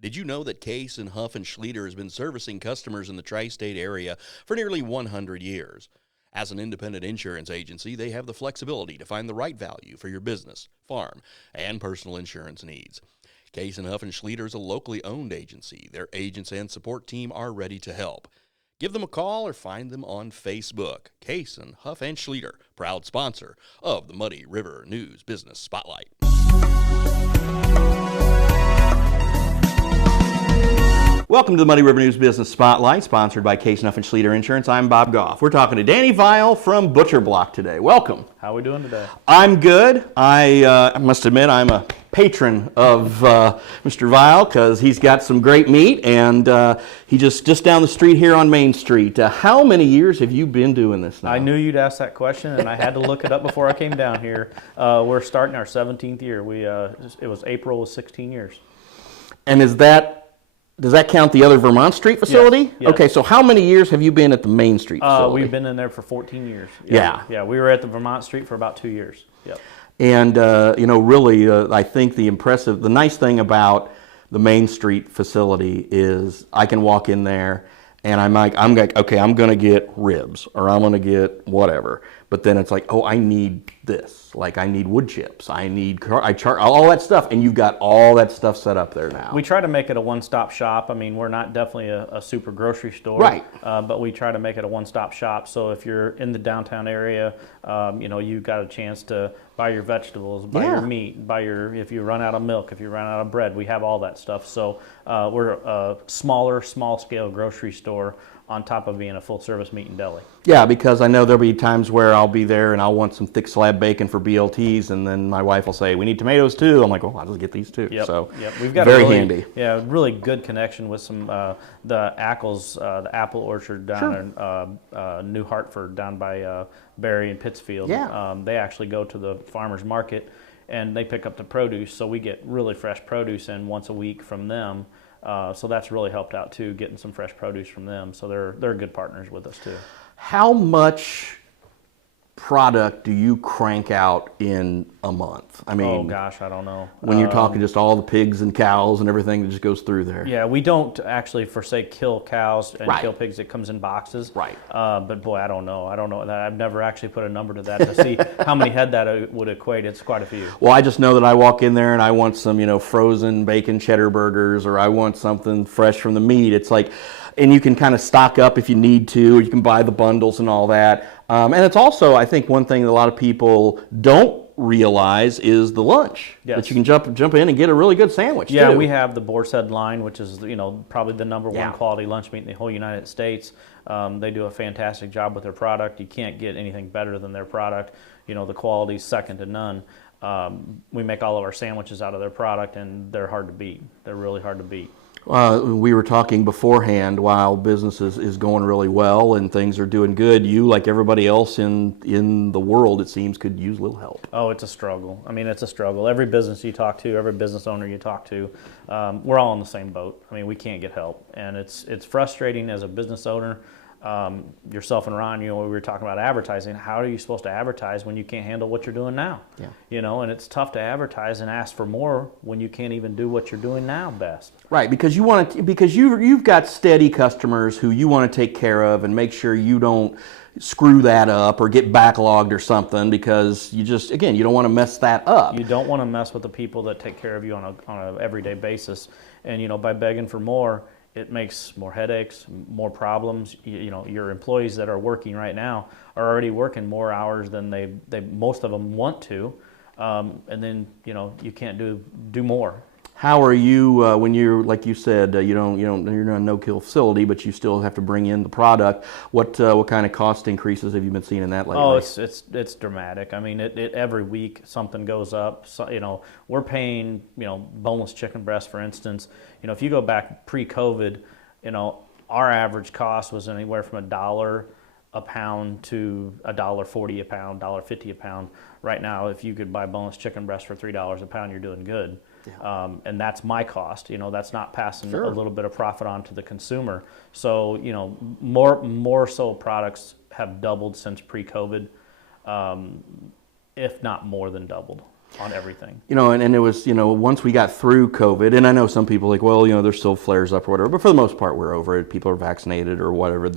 Did you know that Case and Huff and Schlieder has been servicing customers in the tri-state area for nearly 100 years? As an independent insurance agency, they have the flexibility to find the right value for your business, farm, and personal insurance needs. Case and Huff and Schlieder is a locally owned agency. Their agents and support team are ready to help. Give them a call or find them on Facebook. Case and Huff and Schlieder, proud sponsor of the Muddy River News Business Spotlight. Welcome to the Muddy River News Business Spotlight, sponsored by Case and Huff and Schlieder Insurance. I'm Bob Goff. We're talking to Danny Vile from Butcher Block today. Welcome. How are we doing today? I'm good. I must admit I'm a patron of Mr. Vile because he's got some great meat, and he just down the street here on Main Street. How many years have you been doing this now? I knew you'd ask that question, and I had to look it up before I came down here. We're starting our 17th year. It was April of 16 years. And does that count the other Vermont Street facility? Yes, yes. Okay, so how many years have you been at the Main Street facility? We've been in there for 14 years. Yeah. Yeah, we were at the Vermont Street for about 2 years. Yep. And, really, I think the nice thing about the Main Street facility is I can walk in there and I'm like, okay, I'm going to get ribs or I'm going to get whatever. But then it's like, oh, I need this. Like I need wood chips. I need all that stuff. And you've got all that stuff set up there now. We try to make it a one-stop shop. I mean, we're not definitely a super grocery store. Right. But we try to make it a one-stop shop. So if you're in the downtown area, you've got a chance to buy your vegetables, buy your meat, if you run out of milk, if you run out of bread, we have all that stuff. So we're a small-scale grocery store on top of being a full-service meat and deli. Yeah, because I know there'll be times where I'll be there and I'll want some thick slab bacon for BLTs, and then my wife will say, we need tomatoes too. I'm like, well, I'll just get these too. Yep. So We've got very handy. Yeah, really good connection with some the Ackles, the apple orchard down in New Hartford, down by Barry and Pittsfield. Yeah. They actually go to the farmers market and they pick up the produce, so we get really fresh produce in once a week from them. So that's really helped out too, getting some fresh produce from them. So they're good partners with us too. How much product do you crank out in a month? I mean, oh gosh, I don't know. When you're talking just all the pigs and cows and everything that just goes through there. Yeah, we don't actually, kill cows and Right. kill pigs. It comes in boxes. Right. But boy, I don't know. I've never actually put a number to that to see how many head that would equate. It's quite a few. Well, I just know that I walk in there and I want some, frozen bacon cheddar burgers, or I want something fresh from the meat. It's like, and you can kind of stock up if you need to, or you can buy the bundles and all that. And it's also, I think, one thing that a lot of people don't realize is the lunch. Yes. That you can jump in and get a really good sandwich, Yeah, too. we have the Boar's Head line, which is probably the number one quality lunch meat in the whole United States. They do a fantastic job with their product. You can't get anything better than their product. The quality's second to none. We make all of our sandwiches out of their product, and they're hard to beat. They're really hard to beat. We were talking beforehand, while business is going really well and things are doing good, you, like everybody else in the world, it seems, could use a little help. Oh, it's a struggle. I mean, it's a struggle. Every business you talk to, every business owner you talk to, we're all in the same boat. I mean, we can't get help. And it's frustrating as a business owner. Yourself and Ron, we were talking about advertising. How are you supposed to advertise when you can't handle what you're doing now? Yeah. And it's tough to advertise and ask for more when you can't even do what you're doing now best. Right, because you've got steady customers who you want to take care of and make sure you don't screw that up or get backlogged or something, because you don't want to mess that up. You don't want to mess with the people that take care of you on a everyday basis. And by begging for more, it makes more headaches, more problems. Your employees that are working right now are already working more hours than they most of them want to, and then you can't do more. How are you when you're, like you said, you're not a no-kill facility, but you still have to bring in the product? What kind of cost increases have you been seeing in that lately? Oh, it's dramatic. I mean, it every week something goes up. So, we're paying boneless chicken breast, for instance. If you go back pre-COVID, our average cost was anywhere from $1 a pound to $1.40 a pound, $1.50 a pound. Right now, if you could buy boneless chicken breast for $3 a pound, you're doing good. Yeah. And that's my cost. That's not passing a little bit of profit on to the consumer. So, more so products have doubled since pre-COVID, if not more than doubled. on everything. And it was, once we got through COVID, and I know some people like, well, there's still flares up or whatever, but for the most part, we're over it. People are vaccinated or whatever,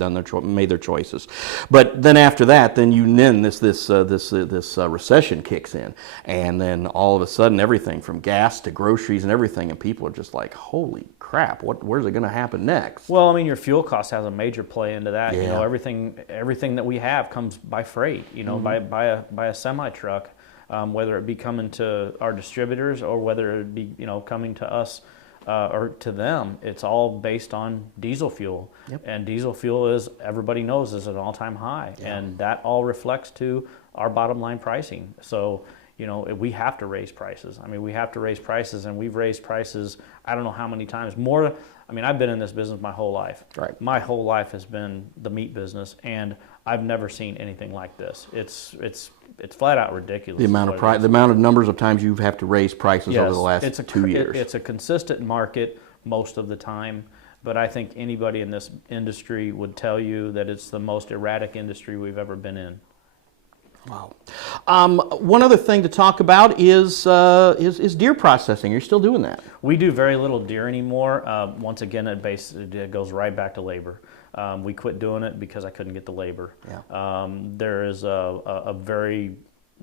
made their choices. But then after that, this recession kicks in, and then all of a sudden, everything from gas to groceries and everything, and people are just like, holy crap, where's it going to happen next? Well, I mean, your fuel cost has a major play into that. Yeah. Everything that we have comes by freight. By a semi truck. Whether it be coming to our distributors or whether it be coming to us or to them, it's all based on diesel fuel. Yep. And diesel fuel, everybody knows, is at an all-time high, and that all reflects to our bottom line pricing. So we have to raise prices. I mean, we have to raise prices, and we've raised prices I don't know how many times more. I mean, I've been in this business my whole life. Right. My whole life has been the meat business, and I've never seen anything like this. It's flat out ridiculous. The amount of numbers of times you have to raise prices over the last 2 years. It's a consistent market most of the time, but I think anybody in this industry would tell you that it's the most erratic industry we've ever been in. Wow. One other thing to talk about is deer processing. You're still doing that? We do very little deer anymore. Once again, it goes right back to labor. We quit doing it because I couldn't get the labor. Yeah. There is a very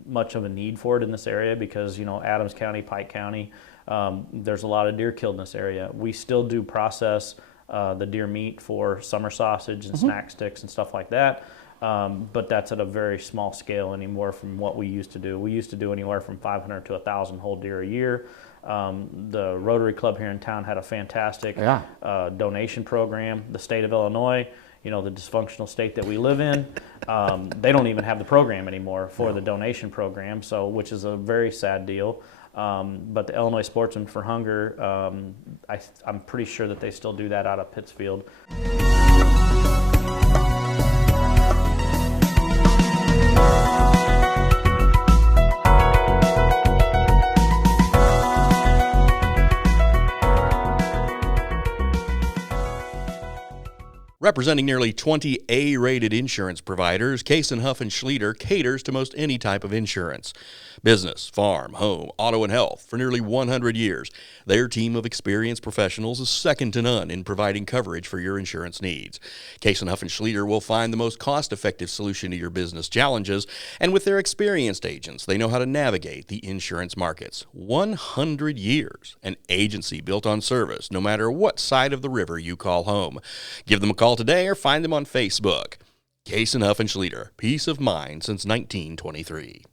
much of a need for it in this area because Adams County, Pike County, there's a lot of deer killed in this area. We still do process the deer meat for summer sausage and snack sticks and stuff like that. But that's at a very small scale anymore from what we used to do. We used to do anywhere from 500 to 1,000 whole deer a year. The Rotary Club here in town had a fantastic donation program. The state of Illinois, the dysfunctional state that we live in, they don't even have the program anymore for the donation program, which is a very sad deal. But the Illinois Sportsmen for Hunger, I'm pretty sure that they still do that out of Pittsfield. Representing nearly 20 A-rated insurance providers, Case & Huff & Schlieder caters to most any type of insurance. Business, farm, home, auto, and health for nearly 100 years. Their team of experienced professionals is second to none in providing coverage for your insurance needs. Case & Huff & Schlieder will find the most cost-effective solution to your business challenges, and with their experienced agents, they know how to navigate the insurance markets. 100 years, an agency built on service, no matter what side of the river you call home. Give them a call today or find them on Facebook. Case & Huff & Schlieder, peace of mind since 1923.